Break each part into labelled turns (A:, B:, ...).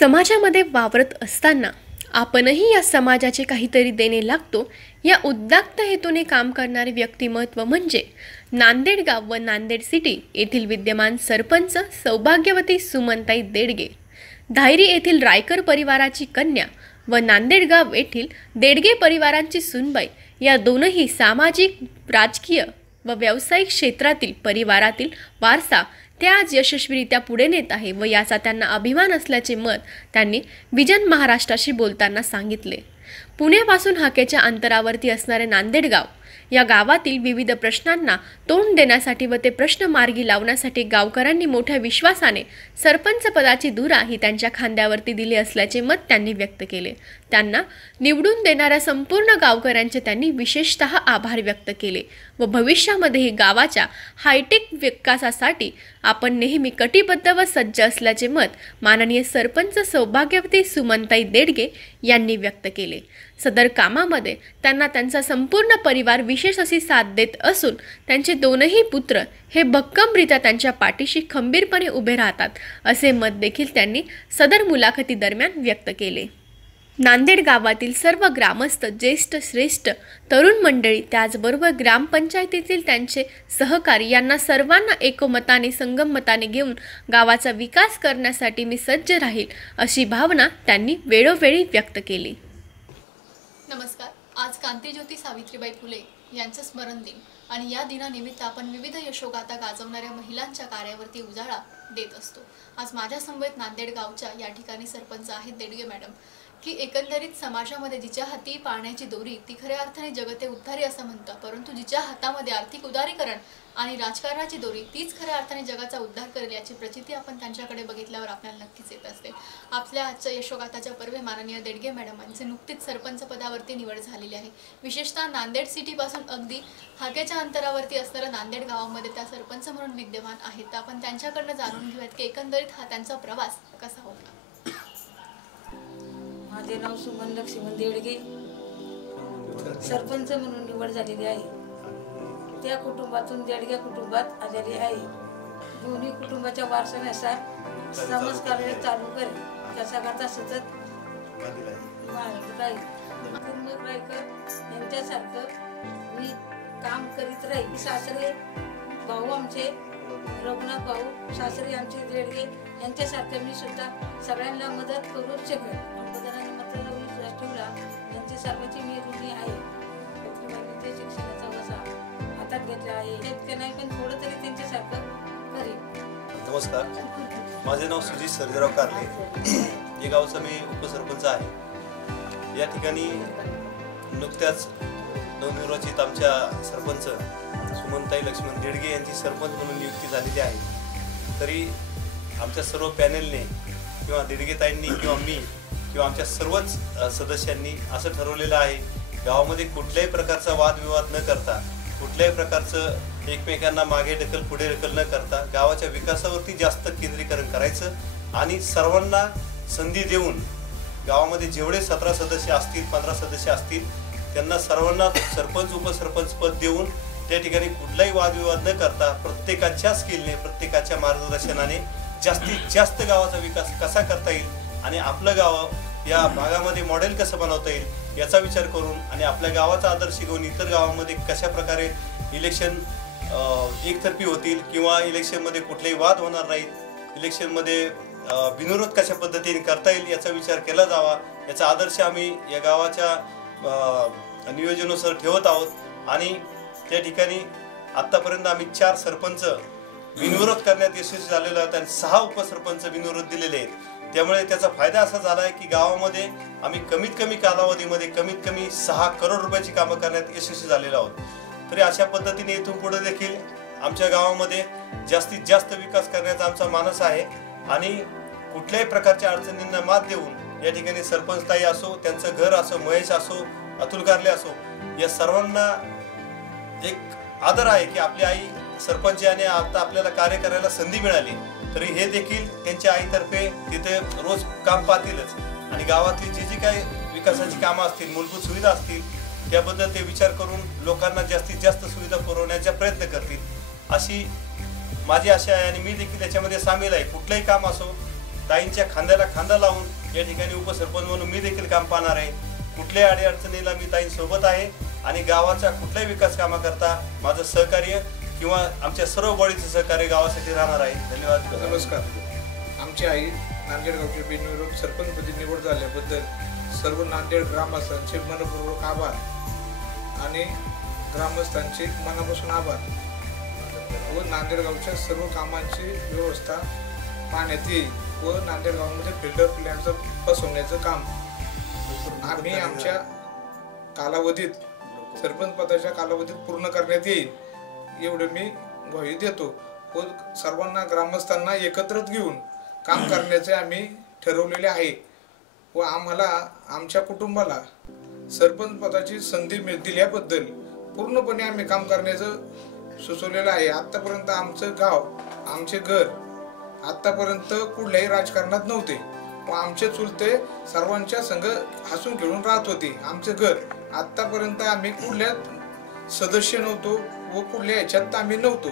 A: समाजामध्ये वावरत असताना आपणही या समाजाचे काहीतरी देणे लागतो या उद्दाक्त हेतूने काम करणारे व्यक्तिमत्व म्हणजे नांदेड गाव व नांदेड सिटी येथील विद्यमान सरपंच सौभाग्यवती सुमनताई देडगे धायरी येथील रायकर परिवाराची कन्या व नांदेड गाव येथील देडगे परिवारांची सुनबाई या दोनही सामाजिक राजकीय व व्यावसायिक क्षेत्रातील परिवारातील वारसा ते आज यशस्वीरित्या पुढे नेत आहे व याचा त्यांना अभिमान असल्याचे मत त्यांनी विजन महाराष्ट्राशी बोलताना सांगितले. पुण्यापासून हाकेच्या अंतरावरती असणारे नांदेड गाव या गावातील विविध प्रश्नांना तोंड देण्यासाठी व ते प्रश्न मार्गी लावण्यासाठी गावकऱ्यांनी मोठ्या विश्वासाने सरपंच पदाची धुरा ही त्यांच्या खांद्यावरती दिली असल्याचे मत त्यांनी व्यक्त केले. त्यांना निवडून देणाऱ्या संपूर्ण गावकऱ्यांचे त्यांनी विशेषतः आभार व्यक्त केले व भविष्यामध्येही गावाच्या हायटेक विकासासाठी आपण नेहमी कटिबद्ध व सज्ज असल्याचे मत माननीय सरपंच सौभाग्यवती सुमनताई देडगे यांनी व्यक्त केले. सदर कामामध्ये त्यांना त्यांचा संपूर्ण परिवार विशेष अशी साथ देत असून त्यांचे दोनही पुत्र हे भक्कमरित्या त्यांच्या पाठीशी खंबीरपणे उभे राहतात असे मत देखील त्यांनी सदर मुलाखतीदरम्यान व्यक्त केले. नांदेड गावातील सर्व ग्रामस्थ ज्येष्ठ श्रेष्ठ तरुण मंडळी त्याचबरोबर ग्रामपंचायतीतील त्यांचे सहकारी यांना सर्वांना एकमताने संगमताने घेऊन गावाचा विकास करण्यासाठी मी सज्ज राहील अशी भावना त्यांनी वेळोवेळी व्यक्त केली.
B: नमस्कार. आज कांतीज्योती सावित्रीबाई फुले यांचं स्मरण दिन आणि या दिनानिमित्त आपण विविध यशोगाथा गाजवणाऱ्या महिलांच्या कार्यावरती उजाळा देत असतो. आज माझ्या समवेत नांदेड गावच्या या ठिकाणी सरपंच आहेत देडगे मॅडम. की एकंदरीत समाजामध्ये जिच्या हाती पाळण्याची दोरी ती खऱ्या अर्थाने जगते उद्धारी असं म्हणतं परंतु जिच्या हातामध्ये आर्थिक उदारीकरण आणि राजकारणाची दोरी तीच खऱ्या अर्थाने जगाचा उद्धार करेल याची प्रचिती आपण त्यांच्याकडे बघितल्यावर आपल्याला नक्कीच येत असते. आपल्या आजच्या यशोगाथाच्या पर्वे माननीय देडगे मॅडम यांचे नुकतीच सरपंच पदावरती निवड झालेली आहे. विशेषतः नांदेड सिटीपासून अगदी हाकेच्या अंतरावरती असणाऱ्या नांदेड गावामध्ये त्या सरपंच म्हणून विद्यमान आहेत. तर आपण त्यांच्याकडनं जाणून घेऊयात की एकंदरीत हा त्यांचा प्रवास कसा होता.
C: माझे नाव सुमन लक्ष्मण देडगे. सरपंच म्हणून निवड झालेली आहे. त्या कुटुंबातून देडग्या कुटुंबात आलेली आहे. दोन्ही कुटुंबाच्या वारसानुसार समाज कार्य चालू करेल. त्याचा करता सतत राहील रायकर यांच्यासारखं मी काम करीत राहील. सासरे भाऊ आमचे रघुनाथ भाऊ सासरे आमचे देडगे यांच्यासारखं मी सुद्धा सगळ्यांना मदत करूच शकेल अंबदानाने मात्र विश्वास ठेवला यांची सर्वांची मी ऋणी आहे. ते शिक्षणाचा वसा हातात घेतला आहे. शेतकऱ्यांना नाही पण थोडं तरी त्यांच्यासारखं करेल.
D: नमस्कार. माझे नाव सुजित सर्जेराव कारले. या गावचा मी उपसरपंच आहे. या ठिकाणी नुकत्याच नवनिर्वाचित आमच्या सरपंच सुमनताई लक्ष्मण देडगे यांची सरपंच म्हणून नियुक्ती झालेली आहे. तरी आमच्या सर्व पॅनेलने किंवा दिडगेताईंनी किंवा मी किंवा आमच्या सर्वच सदस्यांनी असं ठरवलेलं आहे गावामध्ये कुठल्याही प्रकारचा वादविवाद न करता कुठल्याही प्रकारचं एकमेकांना मागे ढकल पुढे ढकल न करता गावाच्या विकासावरती जास्त केंद्रीकरण करायचं आणि सर्वांना संधी देऊन गावामध्ये जेवढे सतरा सदस्य असतील पंधरा सदस्य असतील त्यांना सर्वांना सरपंच उपसरपंच पद देऊन त्या ठिकाणी कुठलाही वादविवाद न करता प्रत्येकाच्या स्किलने प्रत्येकाच्या मार्गदर्शनाने जास्तीत जास्त गावाचा विकास कसा करता येईल आणि आपलं गाव या भागामध्ये मॉडेल कसं बनवता येईल याचा विचार करून आणि आपल्या गावाचा आदर्श घेऊन इतर गावामध्ये कशा प्रकारे इलेक्शन एकतर्फी होतील किंवा इलेक्शनमध्ये कुठलेही वाद होणार नाहीत इलेक्शनमध्ये बिनविरोध कशा पद्धतीने करता येईल याचा विचार केला जावा याचा आदर्श आम्ही या गावाच्या नियोजनानुसार ठेवत आहोत. आणि त्या ठिकाणी आत्तापर्यंत आम्ही चार सरपंच बिनविरोध करण्यात यशस्वी झालेलो आहेत आणि सहा उपसरपंच बिनविरोध दिलेले आहेत. त्यामुळे त्याचा फायदा असा झाला आहे की गावामध्ये आम्ही कमीत कमी कालावधीमध्ये कमीत कमी सहा करोड रुपयाची कामं करण्यात यशस्वी झालेलो आहोत. तरी अशा पद्धतीने इथून पुढे देखील आमच्या गावामध्ये जास्तीत जास्त विकास करण्याचा आमचा मानस आहे आणि कुठल्याही प्रकारच्या अडचणींना मात देऊन या ठिकाणी सरपंचताई असो त्यांचं घर असो महेश असो अतुल कारले असो या सर्वांना एक आदर आहे की आपली आई सरपंच याने आता आपल्याला कार्य करायला संधी मिळाली. तरी हे देखील त्यांच्या आईतर्फे तिथे रोज काम पाहतीलच. आणि गावातली जी जी काही विकासाची कामं असतील मूलभूत सुविधा असतील त्याबद्दल ते विचार करून लोकांना जास्तीत जास्त सुविधा पुरवण्याचा प्रयत्न करतील. अशी माझी आशा आहे आणि मी देखील याच्यामध्ये सामील आहे. कुठलंही काम असो ताईंच्या खांद्याला खांदा लावून या ठिकाणी उपसरपंच म्हणून मी देखील काम पाहणार आहे. कुठल्याही अडीअडचणीला मी ताईंसोबत आहे आणि गावाच्या कुठल्याही विकास कामाकरता माझं सहकार्य किंवा आमच्या सर्व बॉडीचं सहकार्य गावासाठी राहणार आहे. धन्यवाद.
E: नमस्कार. आमची आई नांदेडगावची बिनविरोध सरपंचपदी निवड झाल्याबद्दल सर्व नांदेड ग्रामस्थांचे मनपूर्वक आभार आणि ग्रामस्थांचे मनापासून आभार. व नांदेडगावच्या सर्व कामांची व्यवस्था पाहण्यात येईल व नांदेडगावमध्ये फिल्टर प्लॅनचं बसवण्याचं काम. आम्ही आमच्या कालावधीत सरपंच पदाच्या कालावधीत पूर्ण करण्यात येईल. एवढं मी ग्वाही देतो. व सर्वांना ग्रामस्थांना एकत्रच घेऊन काम करण्याचे आम्ही ठरवलेले आहे. व आम्हाला आमच्या कुटुंबाला सरपंच पदाची संधी मिळ दिल्याबद्दल पूर्णपणे आम्ही काम करण्याचं सुचवलेलं आहे. आत्तापर्यंत आमचं गाव आमचे घर आत्तापर्यंत कुठल्याही राजकारणात नव्हते. व आमचे चुलते सर्वांच्या संघ हसून खेळून राहत होते. आमचं घर आत्तापर्यंत आम्ही कुठल्या सदस्य नव्हतो व पुढल्या याच्यात आम्ही नव्हतो.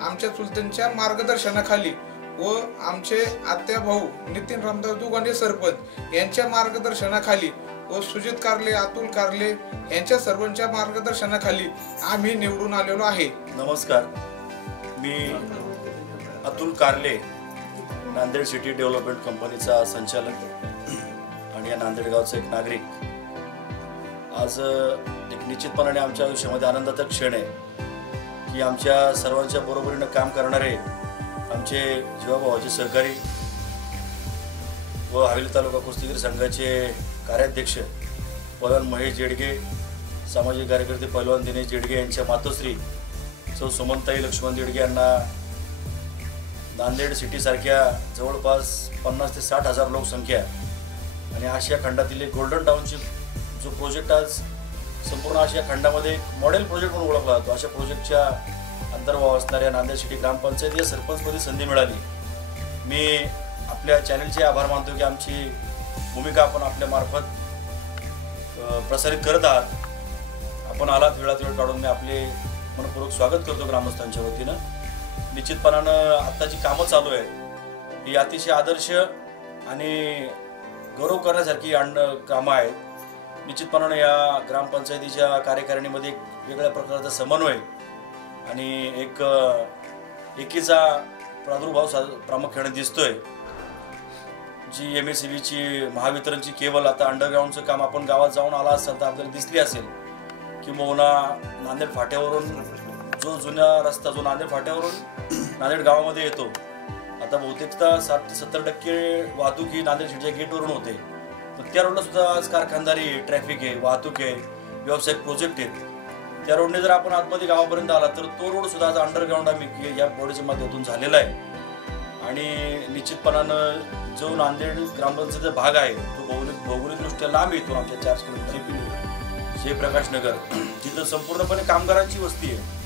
E: आमच्या चुलत्यांच्या मार्गदर्शनाखाली व आमचे आत्या भाऊ नितीन रामदास दुगाने सरपंच यांच्या मार्गदर्शनाखाली व सुजित कारले अतुल कारले यांच्या सर्वांच्या मार्गदर्शनाखाली आम्ही निवडून आलेलो आहे.
F: नमस्कार. मी अतुल कारले नांदेड सिटी डेव्हलपमेंट कंपनीचा संचालक आणि या नांदेड गावचा एक नागरिक. आज एक निश्चितपणाने आमच्या आयुष्यामध्ये आनंदाचा क्षण आहे. की आमच्या सर्वांच्या बरोबरीनं काम करणारे आमचे जीवाभावाचे सहकारी व हवेली तालुका कुस्तीगीर संघाचे कार्याध्यक्ष पहलवान महेश जेडगे सामाजिक कार्यकर्ते पहलवान दिनेश जेडगे यांच्या मातोश्री सौ सुमनताई लक्ष्मण जेडगे यांना नांदेड सिटीसारख्या जवळपास पन्नास ते साठ हजार लोकसंख्या. आणि आशिया खंडातील एक गोल्डन टाउनशिप जो प्रोजेक्ट आज संपूर्ण आशिया खंडामध्ये एक मॉडेल प्रोजेक्ट म्हणून ओळखला जातो. अशा प्रोजेक्टच्या अंतर्भाव असणाऱ्या नांदेड सिटी ग्रामपंचायत या सरपंचमध्ये संधी मिळाली. मी आपल्या चॅनलचे आभार मानतो की आमची भूमिका आपण आपल्यामार्फत प्रसारित करत आहात. आपण आलात वेळात वेळ काढून मी आपले मनपूर्वक स्वागत करतो ग्रामस्थांच्या वतीनं. निश्चितपणानं आत्ताची कामं चालू आहेत. ही अतिशय आदर्श आणि गौरव करण्यासारखी अन्न कामं आहेत. निश्चितपणानं या ग्रामपंचायतीच्या कार्यकारिणीमध्ये एक वेगळ्या प्रकारचा समन्वय आणि एक एकीचा प्रादुर्भाव सा प्रामुख्याने दिसतोय. जी एम एस बीची महावितरणची केवल आता अंडरग्राऊंडचं काम आपण गावात जाऊन आला असेल तर आपल्याला दिसली असेल किंबहुना नांदेड फाट्यावरून जो जुना रस्ता जो नांदेड फाट्यावरून नांदेड गावामध्ये येतो आता बहुतेकदा साठ ते सत्तर टक्के वाहतूक ही नांदेड शिडच्या गेटवरून होते. तर त्या रोडला सुद्धा आज कारखानदारी आहे ट्रॅफिक आहे वाहतूक आहे व्यावसायिक प्रोजेक्ट आहेत. त्या रोडने जर आपण आतमध्ये गावापर्यंत आला तर तो रोड सुद्धा आज अंडरग्राऊंड आम्ही या बॉडीच्या माध्यमातून झालेला आहे. आणि निश्चितपणानं जो नांदेड ग्रामपंचायतीचा भाग आहे तो भौगोलिक भौगोलिकदृष्ट्या लांब येतो आमच्या चार किलोमीटर. जयप्रकाश नगर जिथं संपूर्णपणे कामगारांची वस्ती आहे.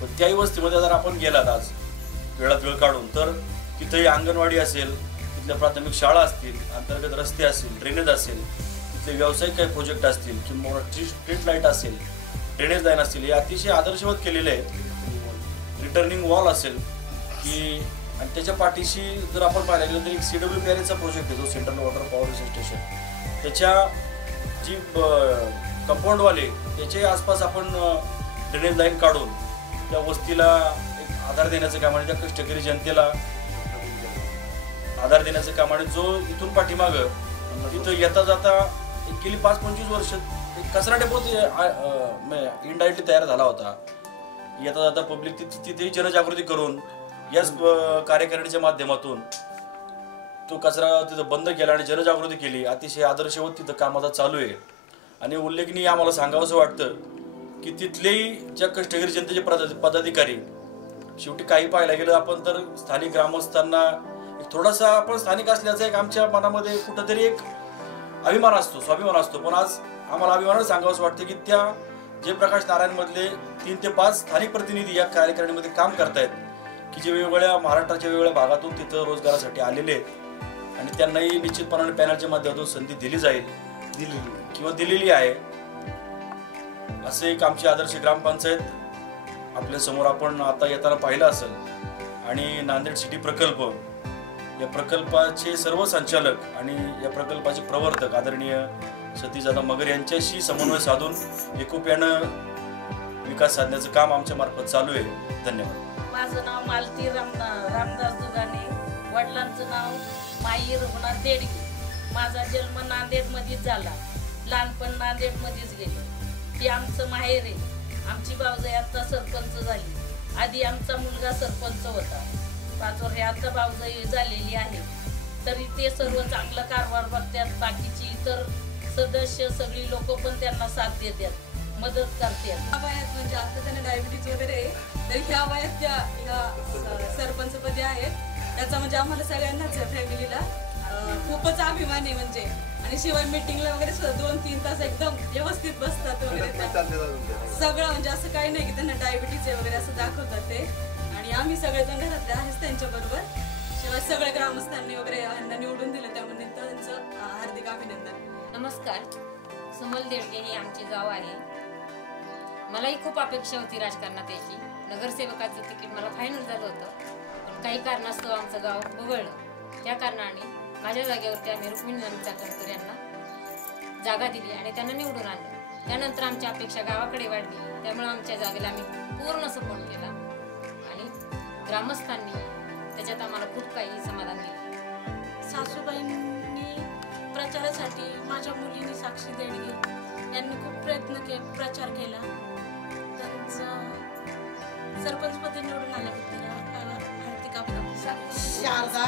F: पण त्याही वस्तीमध्ये जर आपण गेलात आज वेळात वेळ काढून तर तिथेही अंगणवाडी असेल तिथल्या प्राथमिक शाळा असतील अंतर्गत रस्ते असतील ड्रेनेज असेल तिथले व्यावसायिक काही प्रोजेक्ट असतील किंवा स्ट्रीट लाइट असेल ड्रेनेज लाईन असतील हे अतिशय आदर्शवत केलेले आहेत. रिटर्निंग वॉल असेल की आणि त्याच्या पाठीशी जर आपण पाहायला गेलं तर एक सी डब्ल्यू पी आर एचा प्रोजेक्ट आहे जो सेंट्रल वॉटर पॉवर स्टेशन त्याच्या जी कंपाऊंडवाले त्याचे आसपास आपण ड्रेनेज लाईन काढून त्या वस्तीला एक आधार देण्याचं काम आणि त्या कष्टकरी जनतेला आधार देण्याचं काम आणि जो इथून पाठीमागं तिथं येता जाता गेली पाच पंचवीस वर्ष कचरा डेपो इनडायरेक्टली तयार झाला होता. येता जाता पब्लिक तिथेही जनजागृती करून याच कार्यकारिणीच्या माध्यमातून तो कचरा तिथं बंद केला आणि जनजागृती केली. अतिशय आदर्शवत तिथं काम आता चालू आहे. आणि उल्लेखनीय आम्हाला सांगावंसं वाटतं की तिथलेही ज्या कष्टकरी जनतेचे पद- पदाधिकारी शेवटी काही पाहायला गेलं आपण तर स्थानिक ग्रामस्थांना थोडासा आपण स्थानिक असल्याचं एक आमच्या मनामध्ये कुठंतरी एक अभिमान असतो स्वाभिमान असतो. पण आज आम्हाला अभिमानानं सांगावंसं वाटतं की त्या जयप्रकाश नारायणमधले तीन ते पाच स्थानिक प्रतिनिधी या कार्यकारिणीमध्ये काम करतायत की जे वेगवेगळ्या महाराष्ट्राच्या वेगवेगळ्या भागातून तिथं रोजगारासाठी आलेले आहेत. आणि त्यांनाही निश्चितपणाने पॅनलच्या माध्यमातून संधी दिली जाईल. दिली किंवा दिलेली आहे. असे एक आमची आदर्श ग्रामपंचायत आपल्यासमोर आपण आता येताना पाहिलं असेल. आणि नांदेड सिटी प्रकल्प या प्रकल्पाचे सर्व संचालक आणि या प्रकल्पाचे प्रवर्तक आदरणीय सतीशदादा मगर यांच्याशी समन्वय साधून एकोप्यानं विकास साधण्याचं काम आमच्या मार्फत चालू आहे. धन्यवाद.
C: माझं नाव मालती राम रामदास दुगाने. वडिलांचं नाव माई रघुनाथ देडगे. माझा जन्म नांदेडमध्येच झाला. लहानपण नांदेडमध्येच गेलं. ते आमचं माहेर आहे. आमची बावजाई आता सरपंच झाली. आधी आमचा मुलगा सरपंच होता. पाच वर्षे आता झालेली आहे. तरी ते सर्व चांगलं कारभार बघतात बाकीची इतर सदस्य सगळी लोक पण त्यांना साथ देतात मदत करतात.
G: ह्या वयात म्हणजे आता त्यांना डायबिटीज वगैरे आहे तर ह्या वयात त्या ह्या सरपंचपदी आहेत त्याचा म्हणजे आम्हाला सगळ्यांनाच फॅमिलीला खूपच अभिमान आहे म्हणजे. आणि शिवाय मिटिंगला वगैरे सुद्धा दोन तीन तास एकदम व्यवस्थित बसतात वगैरे. सगळं म्हणजे असं काही नाही की त्यांना डायबिटीज आहे वगैरे असं दाखवतात ते. आणि आम्ही सगळेजण घरातले आहेच त्यांच्याबरोबर. शिवाय सगळ्या ग्रामस्थांनी वगैरे यांना निवडून दिलं त्यामुळे त्यांचं हार्दिक अभिनंदन.
H: नमस्कार. सुमल देडगे हे आमचे गाव आहे. मलाही खूप अपेक्षा होती राजकारणात याची नगरसेवकाचं तिकीट मला फायनल झालं होतं. पण काही कारणास्तव आमचं गाव वगळलं. त्या कारणाने माझ्या जागेवरती आम्ही रुक्मिणी चाकणकर यांना जागा दिली आणि त्यांना निवडून आणलं. त्यानंतर आमची अपेक्षा गावाकडे वाढली. त्यामुळे आमच्या जागेला आम्ही पूर्ण सपोर्ट केला. ग्रामस्थांनी त्याच्यात आम्हाला खूप काही समाधान दिलं.
G: सासूबाईंनी प्रचारासाठी माझ्या मुलीने साक्षी देडगे यांनी खूप प्रयत्न के प्रचार केला. त्यांचं सरपंचपदी निवडून आल्याबद्दल हार्दिक
I: शारदा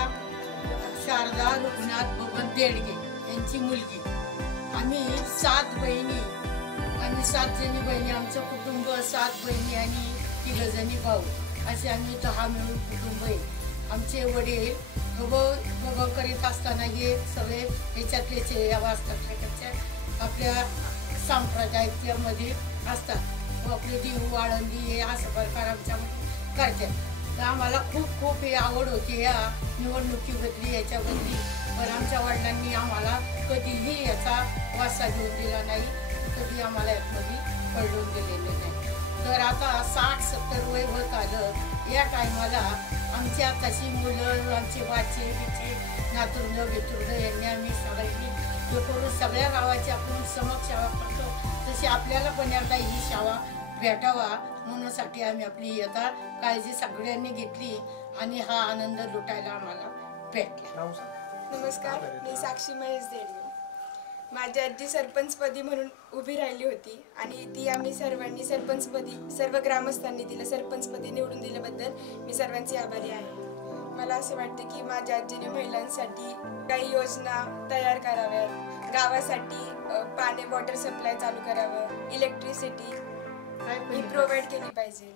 I: शारदा रघुनाथ बबन देडगे यांची मुलगी. आम्ही सात बहिणी. आम्ही सात जणी बहिणी. आमचं कुटुंब सात बहिणी आणि तिघ जणी भाऊ. असे आम्ही दहा मिळून कुटुंब आहे. आमचे वडील भग भग करीत असताना हे सगळे ह्याच्यातले चेहऱ्या असतात वास्तवच्या आपल्या संप्रदायामध्ये असतात. व आपले देऊ आळंदी हे असं प्रकार आमच्यामध्ये करतात. तर आम्हाला खूप खूप हे आवड होती या निवडणुकीबद्दली याच्याबद्दली पण आमच्या वडिलांनी आम्हाला कधीही याचा वासा घेऊन दिला नाही. कधी आम्हाला यातमध्ये पडून दिलेलं नाही. तर आता साठ सत्तर वय होत आलं. या टायमाला आमच्या तशी मुलं आमचे बाचे बिचे नातरुंड बितरुंड यांनी आम्ही सगळ्यांनी हे करून सगळ्या गावाची आपण समक्ष सेवा करतो. तशी आपल्याला पण एकदा ही सेवा भेटावा म्हणूनसाठी आम्ही आपली आता काळजी सगळ्यांनी घेतली आणि हा आनंद लुटायला आम्हाला भेटला.
J: नमस्कार. मी साक्षी महेश देवी. माझी आजी सरपंचपदी म्हणून उभी राहिली होती आणि ती आम्ही सर्वांनी सरपंचपदी सर्व ग्रामस्थांनी तिला सरपंचपदी निवडून दिल्याबद्दल मी सर्वांची आभारी आहे. मला असे वाटते की माझ्या आजीने महिलांसाठी काही योजना तयार कराव्यात. गावासाठी पाणी वॉटर सप्लाय चालू करावं. इलेक्ट्रिसिटी ही प्रोव्हाइड केली पाहिजे.